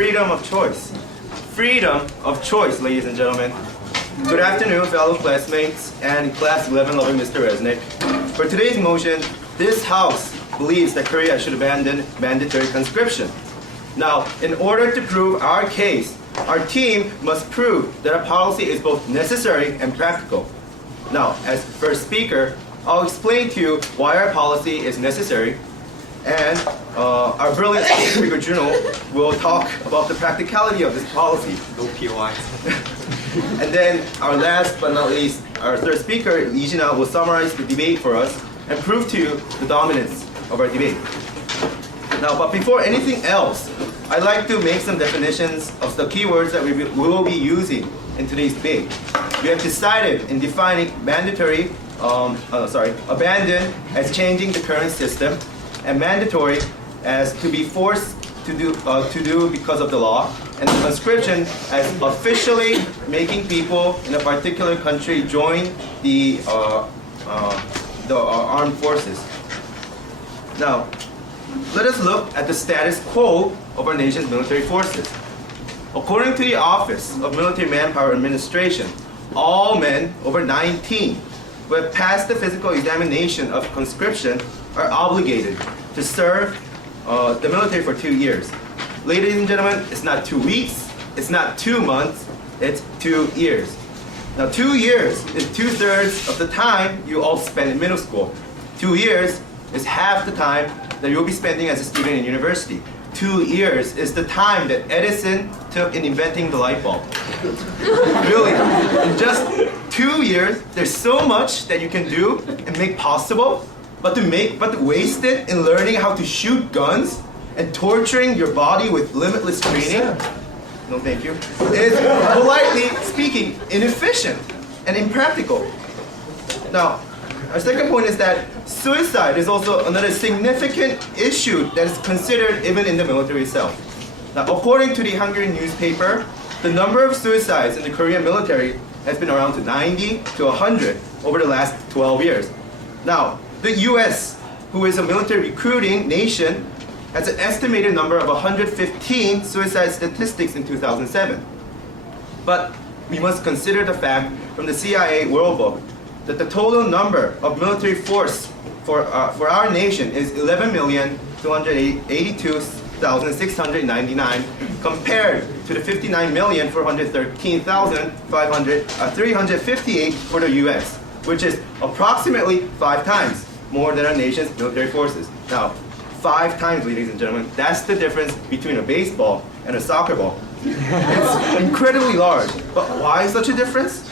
freedom of choice. Freedom of choice, ladies and gentlemen. Good afternoon, fellow classmates and Class 11 loving Mr. Reznick. For today's motion, this House believes that Korea should abandon mandatory conscription. Now, in order to prove our case, our team must prove that our policy is both necessary and practical. Now, as first speaker, I'll explain to you why our policy is necessary, and our brilliant speaker, Juno, will talk about the practicality of this policy. No POIs. And then our last but not least, our third speaker, Lee Jina, will summarize the debate for us and prove to you the dominance of our debate. Now, but before anything else, I'd like to make some definitions of the keywords that we will be using in today's debate. We have decided in defining abandon as changing the current system, and mandatory as to be forced to do because of the law, and conscription as officially making people in a particular country join the armed forces. Now, let us look at the status quo of our nation's military forces. According to the Office of Military Manpower Administration, all men over 19 who have passed the physical examination of conscription are obligated to serve the military for 2 years. Ladies and gentlemen, it's not 2 weeks, it's not 2 months, it's 2 years. Now 2 years is 2/3 of the time you all spend in middle school. 2 years is half the time that you'll be spending as a student in university. 2 years is the time that Edison took in inventing the light bulb. Really, in just 2 years, there's so much that you can do and make possible, but to waste it in learning how to shoot guns and torturing your body with limitless training, no thank you, is, politely speaking, inefficient and impractical. Now, our second point is that suicide is also another significant issue that is considered even in the military itself. Now, according to the Hungarian newspaper, the number of suicides in the Korean military has been around to 90 to 100 over the last 12 years. Now, the US, who is a military recruiting nation, has an estimated number of 115 suicide statistics in 2007. But we must consider the fact from the CIA World Book that the total number of military force for our nation is 11,282,699 compared to the 59,413,358 for the US, which is approximately 5 times more than our nation's military forces. Now, 5 times, ladies and gentlemen, that's the difference between a baseball and a soccer ball. It's incredibly large. But why such a difference?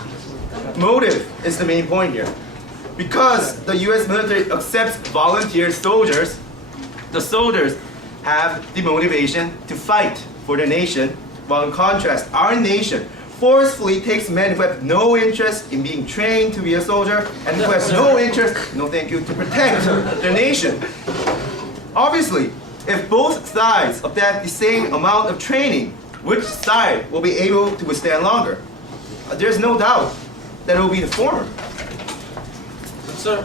Motive is the main point here. Because the US military accepts volunteer soldiers, the soldiers have the motivation to fight for the nation, while in contrast, our nation forcefully takes men who have no interest in being trained to be a soldier and who have no interest, no thank you, to protect the nation. Obviously, if both sides of that the same amount of training, which side will be able to withstand longer? There's no doubt that it will be the former. Sir,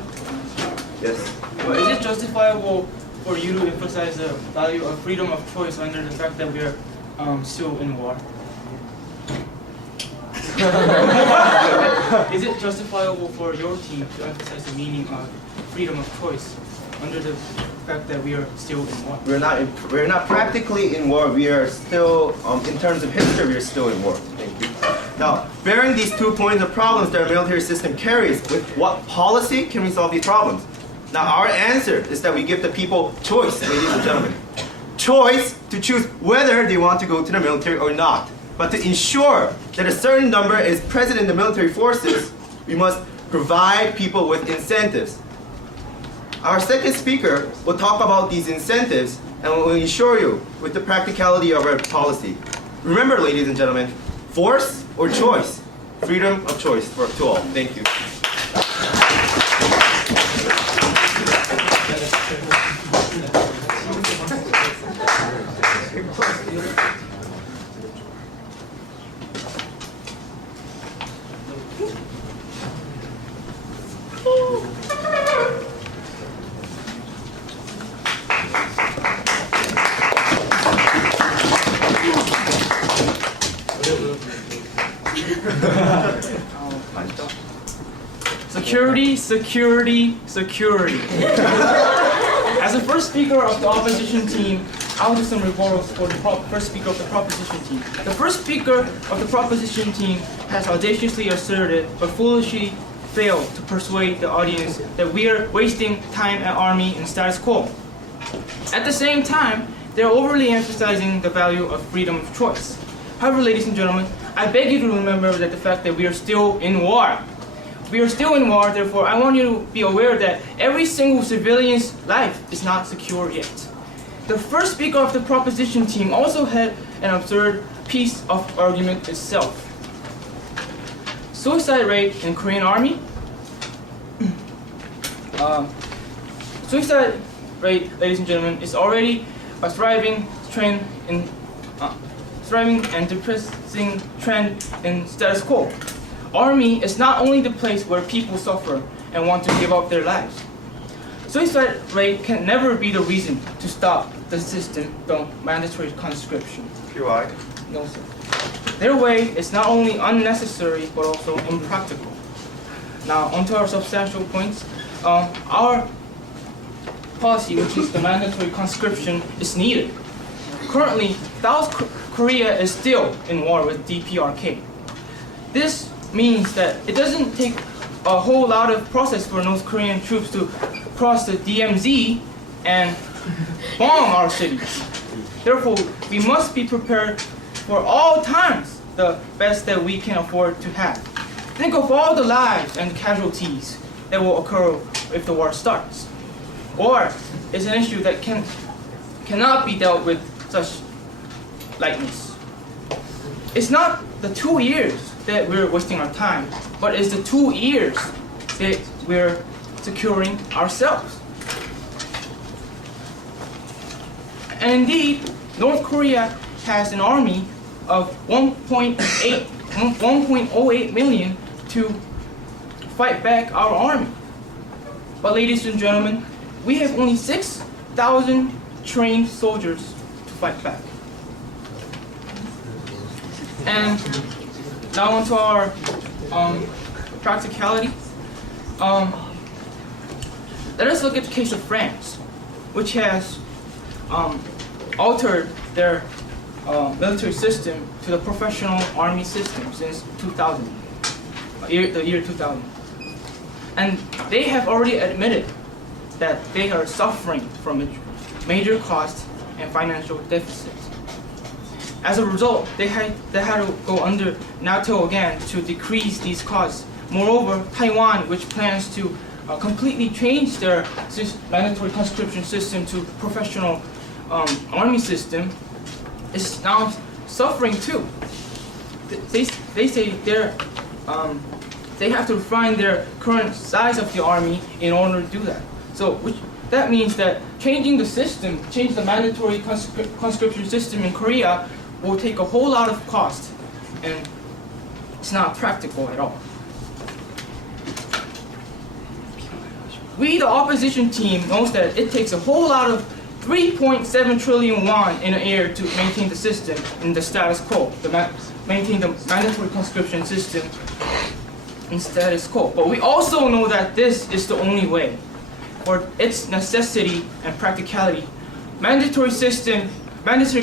Yes. well, is it justifiable for you to emphasize the value of freedom of choice under the fact that we are still in war? Is it justifiable for your team to emphasize the meaning of freedom of choice under the fact that we are still in war? We're not practically in war. We are still, in terms of history, we are still in war. Thank you. Now, bearing these 2 points of problems that our military system carries, with what policy can we solve these problems? Now, our answer is that we give the people choice, ladies and gentlemen. Choice to choose whether they want to go to the military or not. But to ensure that a certain number is present in the military forces, we must provide people with incentives. Our second speaker will talk about these incentives and will ensure you with the practicality of our policy. Remember, ladies and gentlemen, force or choice? Freedom of choice to all. Thank you. Security, security, security. As the first speaker of the opposition team, I'll do some rebuttals for the first speaker of the proposition team. The first speaker of the proposition team has audaciously asserted, but foolishly failed to persuade the audience that we are wasting time at Army and status quo. At the same time, they're overly emphasizing the value of freedom of choice. However, ladies and gentlemen, I beg you to remember that the fact that we are still in war. We are still in war, therefore I want you to be aware that every single civilian's life is not secure yet. The first speaker of the proposition team also had an absurd piece of argument itself. Suicide rate in Korean Army? Suicide rate, ladies and gentlemen, is already a thriving and depressing trend in status quo. Army is not only the place where people suffer and want to give up their lives. Suicide rate can never be the reason to stop the system, the mandatory conscription. PY. No, sir. Their way is not only unnecessary but also impractical. Now, onto our substantial points. Our policy, which is the mandatory conscription, is needed. Currently, South Korea is still in war with DPRK. This means that it doesn't take a whole lot of process for North Korean troops to cross the DMZ and bomb our cities. Therefore, we must be prepared for all times the best that we can afford to have. Think of all the lives and casualties that will occur if the war starts. War is an issue that cannot be dealt with such lightness. It's not the 2 years that we're wasting our time, but it's the 2 years that we're securing ourselves. And indeed, North Korea has an army of 1.08 million to fight back our army. But ladies and gentlemen, we have only 6,000 trained soldiers to fight back. And now onto our practicality. Let us look at the case of France, which has altered their military system to the professional army system since 2000, the year 2000. And they have already admitted that they are suffering from a major cost and financial deficit. As a result, they had to go under NATO again to decrease these costs. Moreover, Taiwan, which plans to completely change their mandatory conscription system to professional army system, is now suffering too. They say they have to refine their current size of the army in order to do that. So that means that changing the system, change the mandatory conscription system in Korea will take a whole lot of cost, and it's not practical at all. We, the opposition team, knows that it takes a whole lot of 3.7 trillion won in the air to maintain the system in the status quo, maintain the mandatory conscription system in status quo. But we also know that this is the only way. For its necessity and practicality, mandatory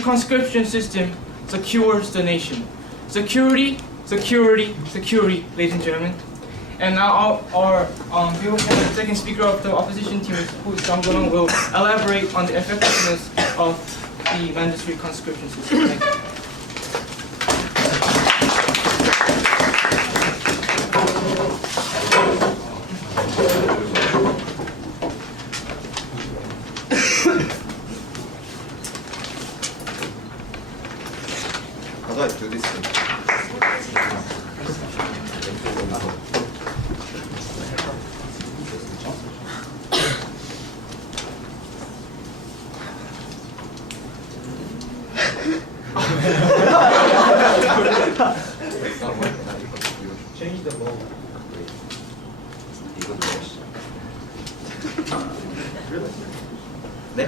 conscription system secures the nation. Security, security, security, ladies and gentlemen. And now we will have the second speaker of the opposition team, who is Jang Gunong, will elaborate on the effectiveness of the mandatory conscription system. Thank you. How do I do this thing? Change the mode. 네?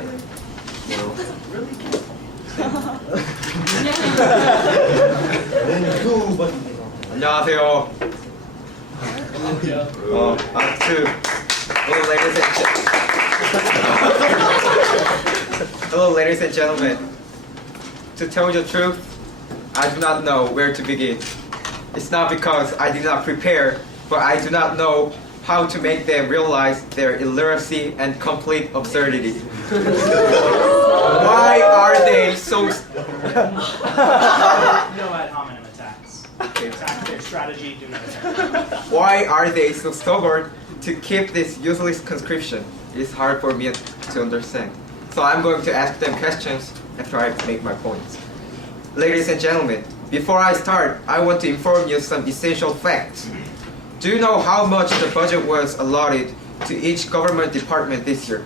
Then 2 button. 안녕하세요. Hello, ladies and gentlemen. To tell you the truth, I do not know where to begin. It's not because I did not prepare, but I do not know how to make them realize their illiteracy and complete absurdity. Why are they so... No ad hominem attacks. Attack their strategy, do not attack. Why are they so stubborn to keep this useless conscription? It's hard for me to understand. So I'm going to ask them questions after I make my points. Ladies and gentlemen, before I start, I want to inform you some essential facts. Do you know how much the budget was allotted to each government department this year?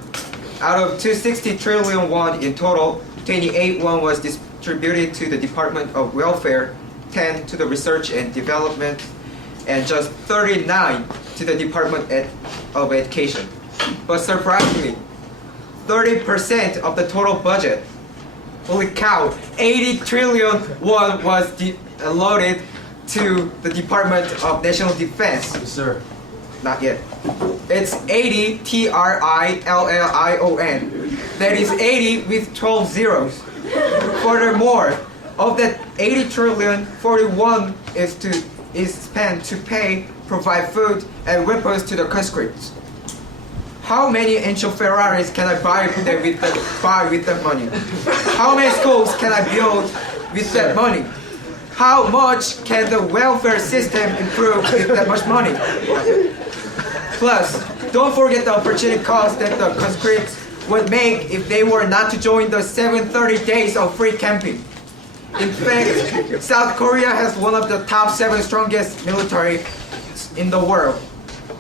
Out of 260 trillion won in total, 28 won was distributed to the Department of Welfare, 10 to the Research and Development, and just 39 to the Department of Education. But surprisingly, 30% of the total budget, holy cow, 80 trillion won was allotted to the Department of National Defense. Yes, sir. Not yet. It's 80 TRILLION. That is 80 with 12 zeros. Furthermore, of that 80 trillion, 41 is spent to provide food and weapons to the conscripts. How many ancient Ferraris can I buy with that money? How many schools can I build with that money? How much can the welfare system improve with that much money? Plus, don't forget the opportunity cost that the conscripts would make if they were not to join the 730 days of free camping. In fact, South Korea has one of the top 7 strongest military in the world.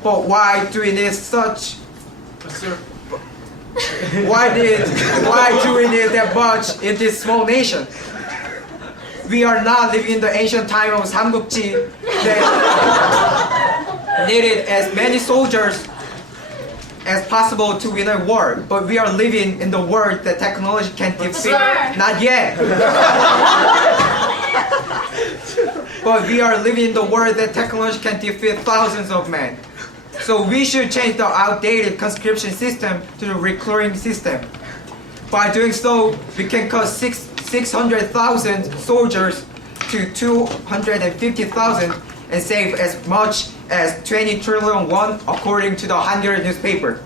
But why do we need such? Why do we need that much in this small nation? We are not living in the ancient time of 삼국지 that needed as many soldiers as possible to win a war, but we are living in the world that technology can defeat. Not yet. But we are living in the world that technology can defeat thousands of men. So we should change the outdated conscription system to the recurring system. By doing so, we can cut 600,000 soldiers to 250,000 and save as much as 20 trillion won according to the Hangul newspaper.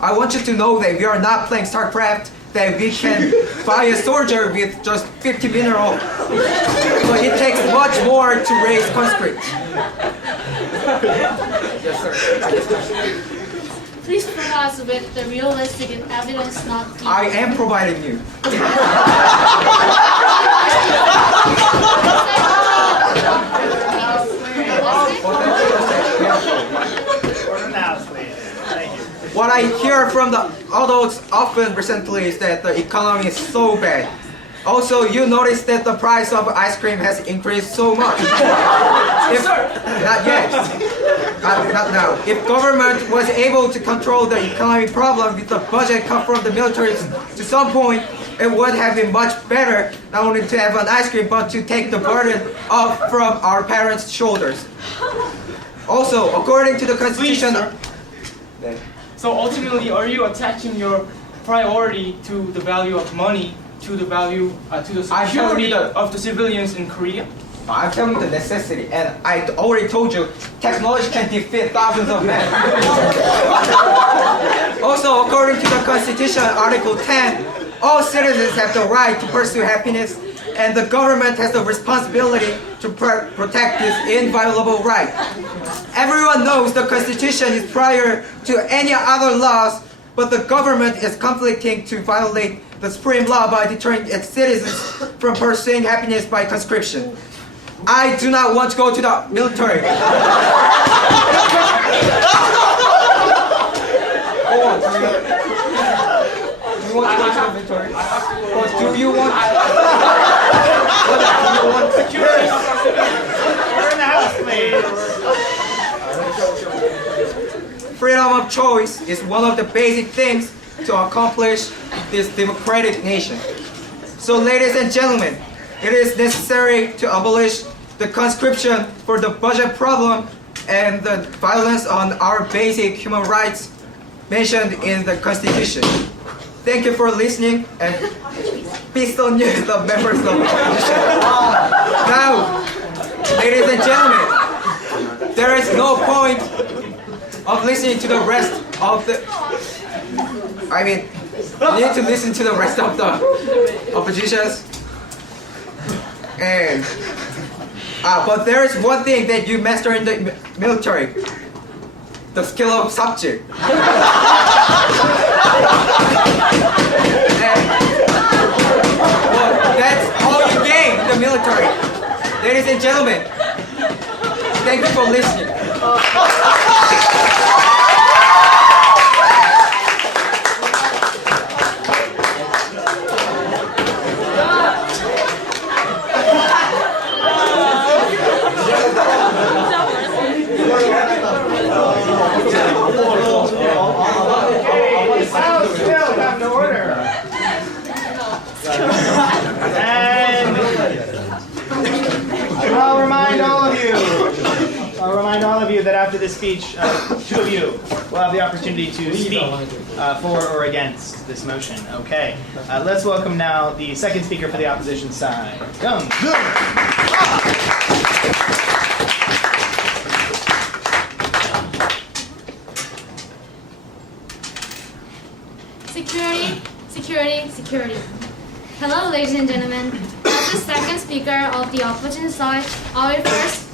I want you to know that we are not playing StarCraft, that we can buy a soldier with just 50 minerals, but it takes much more to raise conscripts. Yes, sir. Please provide us with the realistic and evidence not given. I am providing you. What I hear from the adults often recently is that the economy is so bad. Also, you notice that the price of ice cream has increased so much. Not yet. Not now. If government was able to control the economic problem with the budget cut from the military to some point, it would have been much better not only to have an ice cream, but to take the burden off from our parents' shoulders. Also, according to the Constitution... Please, so ultimately, are you attaching your priority to the value of money, to the value, to the security of the civilians in Korea? I'm telling you the necessity, and I already told you, technology can defeat thousands of men. Also, according to the Constitution, Article 10, all citizens have the right to pursue happiness, and the government has the responsibility to protect this inviolable right. Everyone knows the Constitution is prior to any other laws, but the government is conflicting to violate the supreme law by deterring its citizens from pursuing happiness by conscription. I do not want to go to the military. Go on, do you want to go to the military? Or do you want... Security! We're in the house, please. Freedom of choice is one of the basic things to accomplish this democratic nation. So, ladies and gentlemen, it is necessary to abolish the conscription for the budget problem and the violence on our basic human rights mentioned in the Constitution. Thank you for listening and peace on you, the members of the opposition. Now, ladies and gentlemen, there is no point of listening to the rest of the... you need to listen to the rest of the oppositions. And but there is one thing that you master in the military: the skill of subject. That's all you gain in the military. Ladies and gentlemen, thank you for listening. All of you that after this speech, two of you will have the opportunity to speak for or against this motion. Okay, let's welcome now the second speaker for the opposition side. Come. Security, security, security. Hello, ladies and gentlemen. As the second speaker of the opposition side, I will first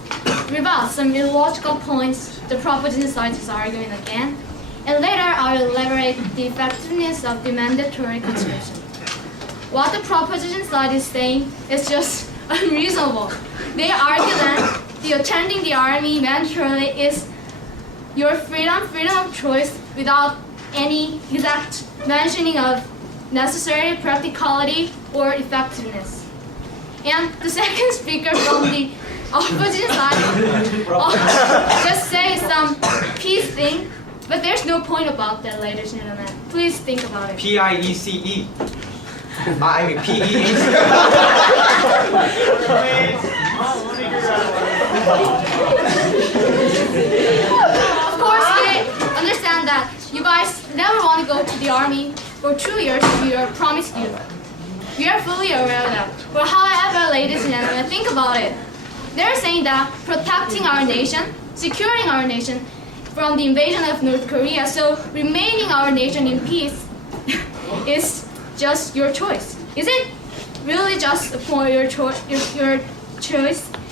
rebut some illogical points the proposition side is arguing again, and later I will elaborate the effectiveness of the mandatory conscription. What the proposition side is saying is just unreasonable. They argue that the attending the army mandatorily is your freedom of choice without any exact mentioning of necessary practicality or effectiveness. And the second speaker from the opposition side just say some peace thing, but there's no point about that, ladies and gentlemen. Please think about it. PIECE. I mean PEAC. Of course, we understand that you guys never want to go to the army for 2 years we are promised you. We are fully aware of that. But however, ladies and gentlemen, think about it. They're saying that protecting our nation, securing our nation from the invasion of North Korea, so remaining our nation in peace is just your choice. Is it really just for your choice?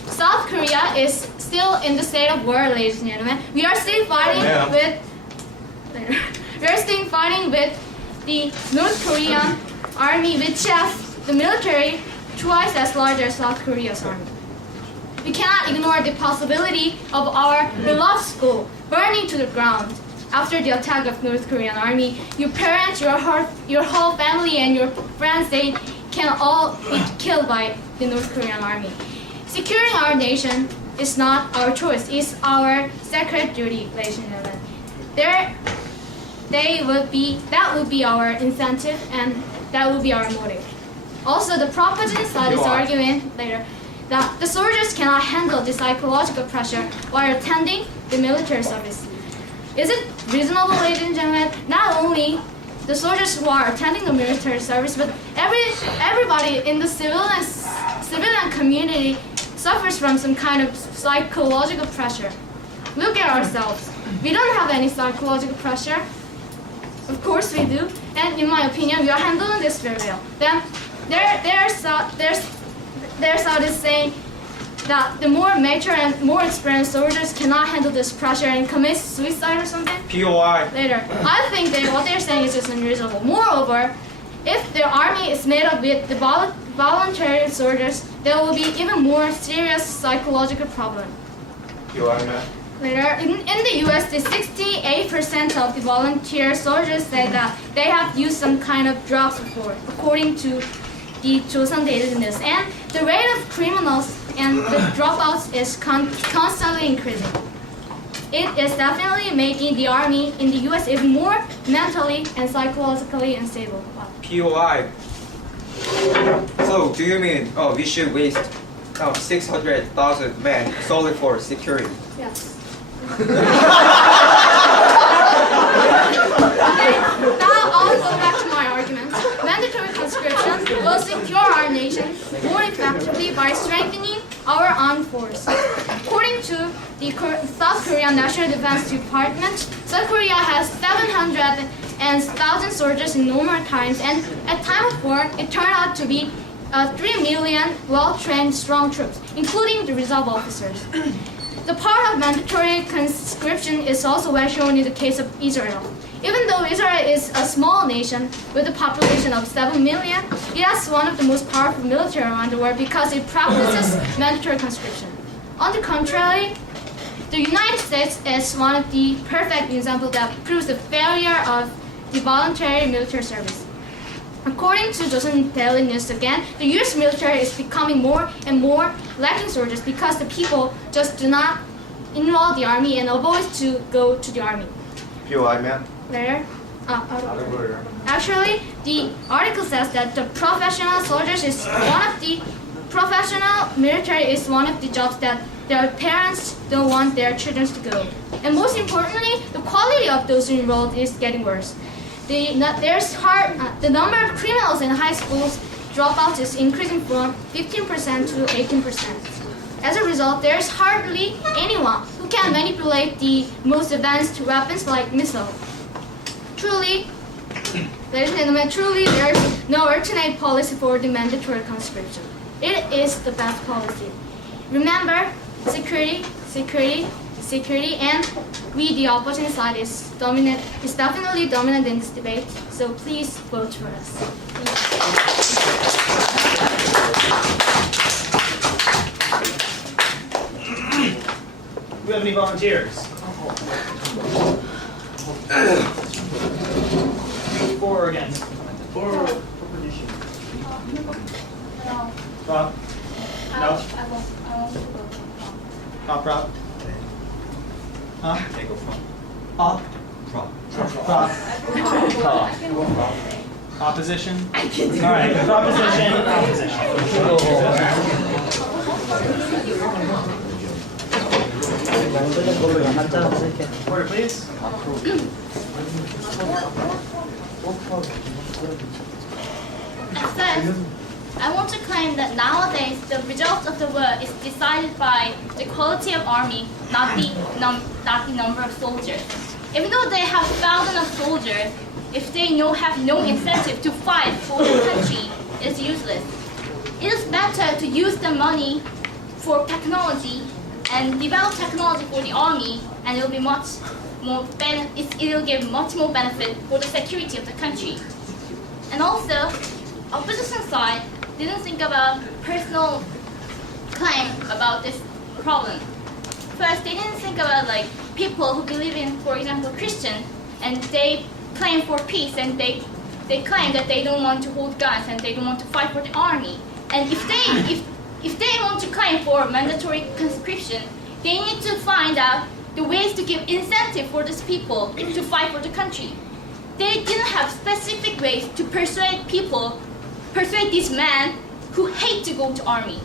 South Korea is still in the state of war, ladies and gentlemen. We are still fighting with the North Korean army, which has the military twice as large as South Korea's army. We cannot ignore the possibility of our beloved school burning to the ground after the attack of North Korean army. Your parents, your whole family, and your friends, they can all be killed by the North Korean army. Securing our nation is not our choice; it's our sacred duty, ladies and gentlemen. That would be our incentive, and that would be our motive. Also, the proposition side is arguing later that the soldiers cannot handle the psychological pressure while attending the military service. Is it reasonable, ladies and gentlemen? Not only the soldiers who are attending the military service, but everybody in the civilian community suffers from some kind of psychological pressure. Look at ourselves. We don't have any psychological pressure. Of course we do. And in my opinion, we are handling this very well. Then their side is saying that the more mature and more experienced soldiers cannot handle this pressure and commit suicide or something. POI. Later. I think what they're saying is just unreasonable. Moreover, if the army is made up with the voluntary soldiers, there will be even more serious psychological problem. POI, man. Later, in the US, the 68% of the volunteer soldiers say that they have used some kind of drugs before, according to the Joseon Daily News. And the rate of criminals and the dropouts is constantly increasing. It is definitely making the army in the US even more mentally and psychologically unstable. POI. So, do you mean we should waste now 600,000 men solely for security. Yes. Now I'll go back to my argument. Mandatory conscription will secure our nation more effectively by strengthening our armed force. According to the South Korean National Defense Department, South Korea has 700,000 soldiers in normal times, and at time of war, it turned out to be 3 million well-trained strong troops, including the reserve officers. The part of mandatory conscription is also well shown in the case of Israel. Even though Israel is a small nation with a population of 7 million, it has one of the most powerful military around the world because it practices mandatory conscription. On the contrary, the United States is one of the perfect examples that proves the failure of the voluntary military service. According to Joseon Daily News again, the U.S. military is becoming more and more lacking soldiers because the people just do not enroll the army and avoid to go to the army. POI, man. Where? Actually, the article says that the professional soldiers is one of the professional military is one of the jobs that their parents don't want their children to go. And most importantly, the quality of those enrolled is getting worse. The number of criminals in high schools dropouts is increasing from 15% to 18%. As a result, there is hardly anyone who can manipulate the most advanced weapons like missiles. Truly, ladies and gentlemen, truly there is no alternate policy for the mandatory conscription. It is the best policy. Remember, security, security, security, and we, the opposition side, is definitely dominant in this debate. So please vote for us. Do we have any volunteers? For or against? For proposition. No. Prop? No? I want to vote. Not prop? Huh? Prop. Opposition? All right, proposition, opposition. Order, please. First, I want to claim that nowadays the result of the war is decided by the quality of army, not the number of soldiers. Even though they have thousands of soldiers, if they have no incentive to fight for the country, it's useless. It is better to use the money for technology and develop technology for the army, and it will be much more it will give much more benefit for the security of the country. And also, opposition side didn't think about personal claim about this problem. First, they didn't think about like people who believe in, for example, Christian, and they claim for peace, and they claim that they don't want to hold guns and they don't want to fight for the army. And if they want to claim for mandatory conscription, they need to find out the ways to give incentive for these people to fight for the country. They didn't have specific ways to persuade these men who hate to go to army.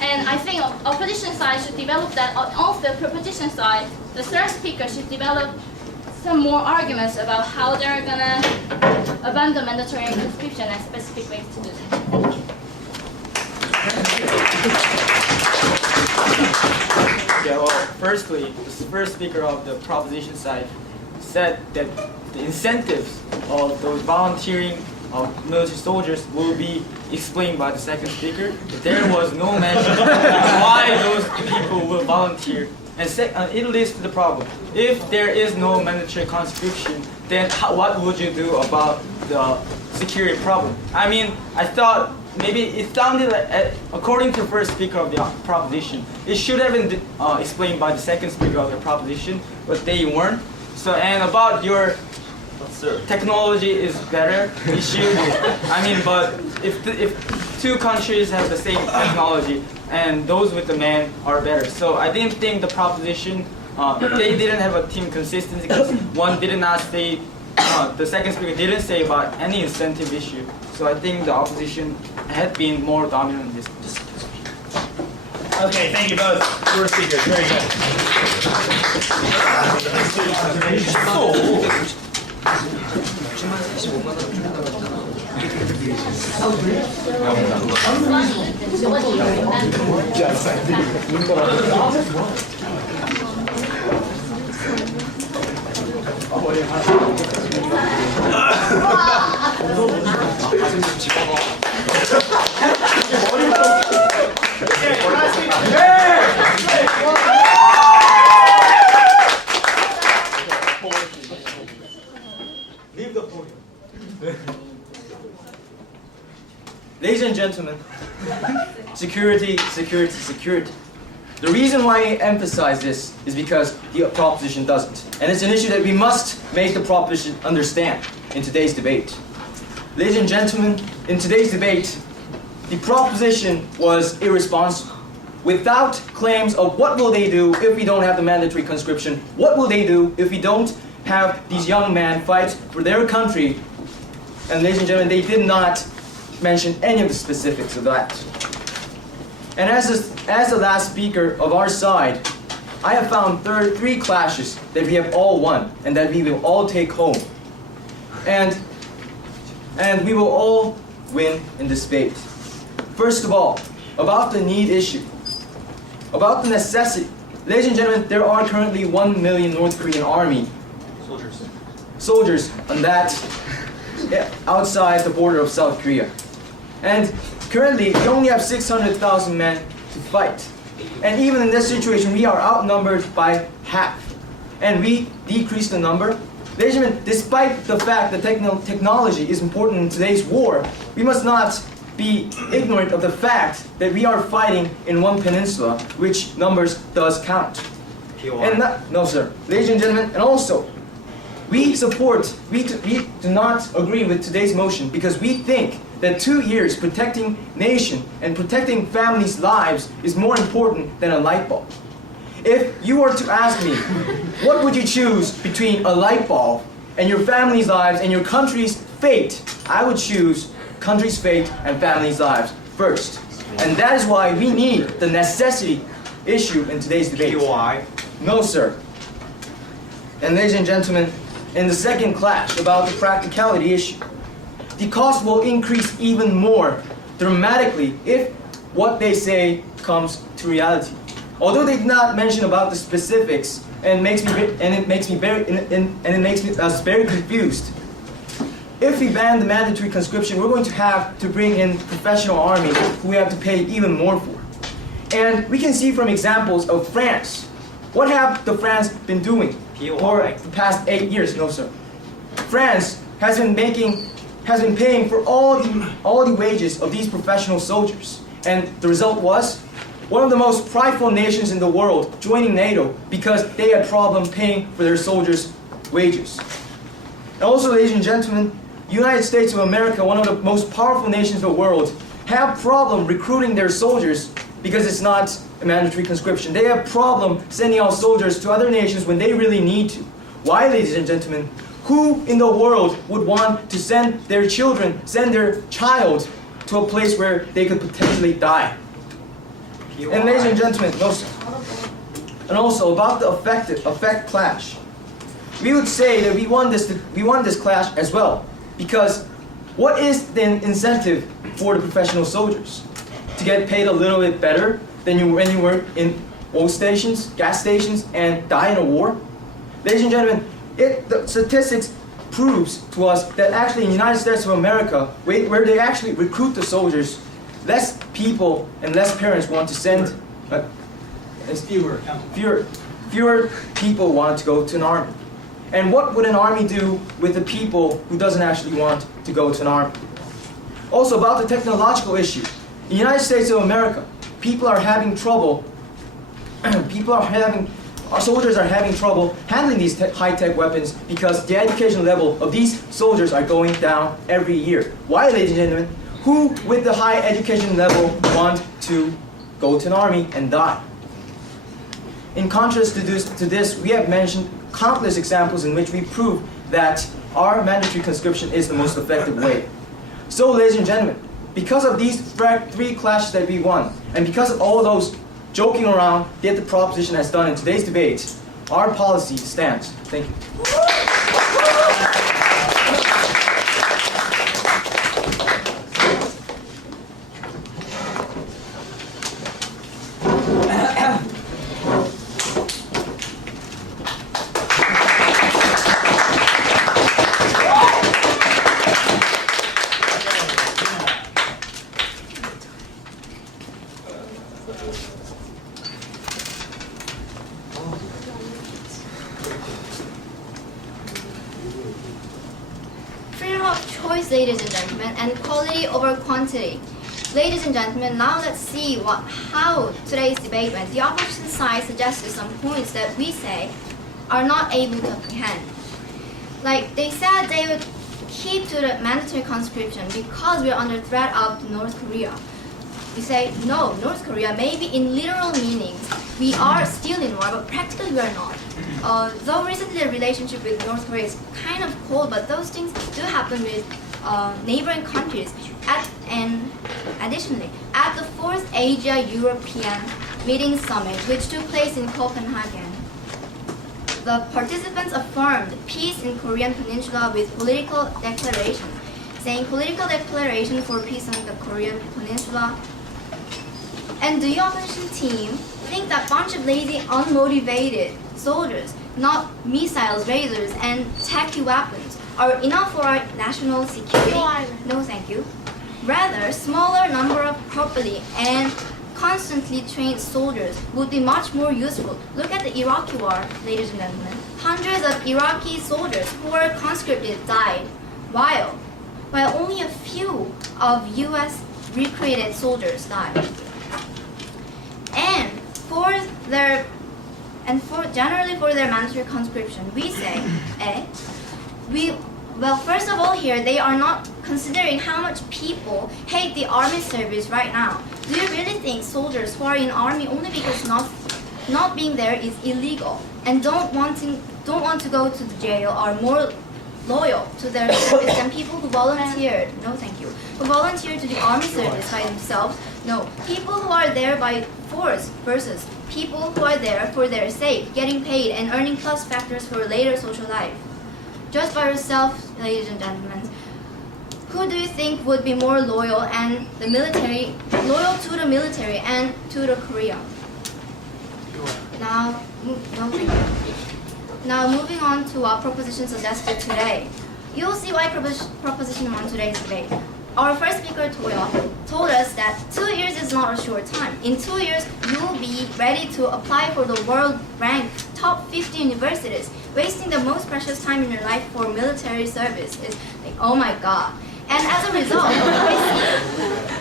And I think opposition side should develop that. Also, proposition side, the third speaker should develop some more arguments about how they're gonna abandon mandatory conscription and specific ways to do that. Yeah, well, firstly, the first speaker of the proposition side said that the incentives of those volunteering of military soldiers will be explained by the second speaker. There was no mention why those people will volunteer. And it leads to the problem. If there is no mandatory conscription, then what would you do about the security problem? I mean, I thought maybe it sounded like, according to the first speaker of the proposition, it should have been explained by the second speaker of the proposition, but they weren't. So, and about your technology is better issue. I mean, but if two countries have the same technology and those with the man are better. So I didn't think the proposition, they didn't have a team consistency because one did not say, the second speaker didn't say about any incentive issue. So I think the opposition had been more dominant in this. Okay, thank you both for speakers. Very good. Ladies and gentlemen, security, security, security. The reason why I emphasize this is because the proposition doesn't. And it's an issue that we must make the proposition understand in today's debate. Ladies and gentlemen, in today's debate, the proposition was irresponsible. Without claims of what will they do if we don't have the mandatory conscription, what will they do if we don't have these young men fight for their country. And ladies and gentlemen, they did not mention any of the specifics of that. And as the last speaker of our side, I have found three clashes that we have all won and that we will all take home. And we will all win in this debate. First of all, about the need issue, about the necessity. Ladies and gentlemen, there are currently 1 million North Korean army soldiers on that outside the border of South Korea. And currently, we only have 600,000 men to fight. And even in this situation, we are outnumbered by half. And we decrease the number. Ladies and gentlemen, despite the fact that technology is important in today's war, we must not be ignorant of the fact that we are fighting in one peninsula, which numbers does count. And no, sir. Ladies and gentlemen, and also, we do not agree with today's motion because we think that 2 years protecting nation and protecting families' lives is more important than a light bulb. If you were to ask me, what would you choose between a light bulb and your family's lives and your country's fate, I would choose country's fate and family's lives first. And that is why we need the necessity issue in today's debate. No, sir. And ladies and gentlemen, in the second clash about the practicality issue, the cost will increase even more dramatically if what they say comes to reality. Although they did not mention about the specifics, and it makes us very confused. If we ban the mandatory conscription, we're going to have to bring in professional army who we have to pay even more for. And we can see from examples of France. What have the France been doing for the past 8 years? No, sir. France has been paying for all the wages of these professional soldiers. And the result was one of the most prideful nations in the world joining NATO because they had problem paying for their soldiers' wages. And also, ladies and gentlemen, United States of America, one of the most powerful nations in the world, have problem recruiting their soldiers because it's not a mandatory conscription. They have problem sending out soldiers to other nations when they really need to. Why, ladies and gentlemen? Who in the world would want to send their child to a place where they could potentially die? And ladies and gentlemen, and also about the effect clash. We would say that we won this clash as well, because what is the incentive for the professional soldiers? To get paid a little bit better than when you were in oil stations, gas stations, and die in a war? Ladies and gentlemen, the statistics proves to us that actually in the United States of America, where they actually recruit the soldiers, less people and less parents want to send. Fewer people want to go to an army. And what would an army do with the people who doesn't actually want to go to an army? Also about the technological issue. In the United States of America, people are having trouble. Our soldiers are having trouble handling these high-tech weapons because the education level of these soldiers are going down every year. Why, ladies and gentlemen? Who with the high education level want to go to an army and die? In contrast to this, we have mentioned countless examples in which we prove that our mandatory conscription is the most effective way. So, ladies and gentlemen, because of these three clashes that we won, and because of all those joking around, yet the proposition has done in today's debate, our policy stands. Thank you. Freedom of choice, ladies and gentlemen, and quality over quantity. Ladies and gentlemen, now let's see how today's debate went. The opposition side suggested some points that we say are not able to comprehend. Like they said they would keep to the mandatory conscription because we're under threat of North Korea. We say no, North Korea maybe in literal meanings we are still in war, but practically we are not. Though recently the relationship with North Korea is kind of cold, but those things do happen with neighboring countries. Additionally, at the 4th Asia-European Meeting Summit, which took place in Copenhagen, the participants affirmed peace in Korean Peninsula with political declaration, saying political declaration for peace on the Korean Peninsula. And the opposition team think that bunch of lazy, unmotivated soldiers, not missiles, razors, and tacky weapons, are enough for our national security? No, thank you. Rather, smaller number of properly and constantly trained soldiers would be much more useful. Look at the Iraqi war, ladies and gentlemen. Hundreds of Iraqi soldiers who were conscripted died, while only a few of U.S. recruited soldiers died. Generally for their mandatory conscription, we say, first of all here, they are not considering how much people hate the army service right now. Do you really think soldiers who are in army only because not being there is illegal and don't want to go to the jail are more loyal to their service than people who volunteered? No, thank you. Who volunteered to the army service by themselves? No. People who are there by force versus people who are there for their sake, getting paid and earning plus factors for later social life. Just by yourself, ladies and gentlemen, who do you think would be more loyal to the military and to the Korea? Now, Now, moving on to our proposition suggested today. You'll see why proposition 1 today's debate. Our first speaker, told us that 2 years is not a short time. In 2 years, you will be ready to apply for the world-ranked top 50 universities. Wasting the most precious time in your life for military service is like, oh my God. And as a result,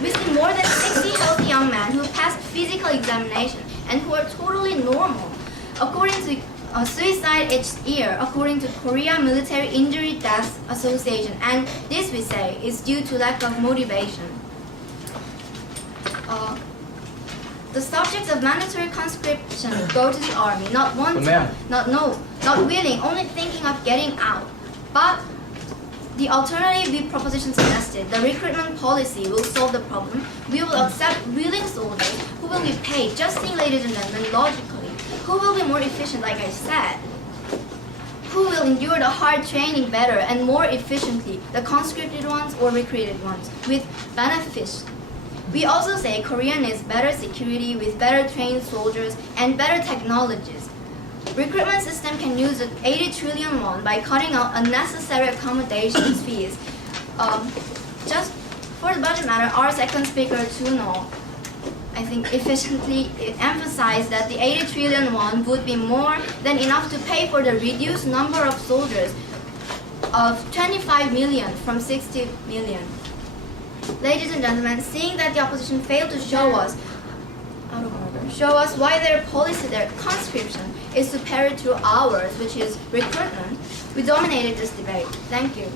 we see more than 60 healthy young men who passed physical examination and who are totally normal. According to suicide each year, according to Korea Military Injury Death Association, and this we say is due to lack of motivation. The subjects of mandatory conscription go to the army, not wanting, not willing, only thinking of getting out. But the alternative we proposition suggested, the recruitment policy, will solve the problem. We will accept willing soldiers who will be paid. Just think, ladies and gentlemen, logically. Who will be more efficient, like I said? Who will endure the hard training better and more efficiently, the conscripted ones or recruited ones, with benefits? We also say Korea needs better security with better trained soldiers and better technologies. Recruitment system can use the 80 trillion won by cutting out unnecessary accommodations fees. Just for the budget matter, our second speaker, Juno, I think efficiently emphasized that the 80 trillion won would be more than enough to pay for the reduced number of soldiers of 25 million from 60 million. Ladies and gentlemen, seeing that the opposition failed to show us why their policy, their conscription, is superior to ours, which is recruitment, we dominated this debate. Thank you.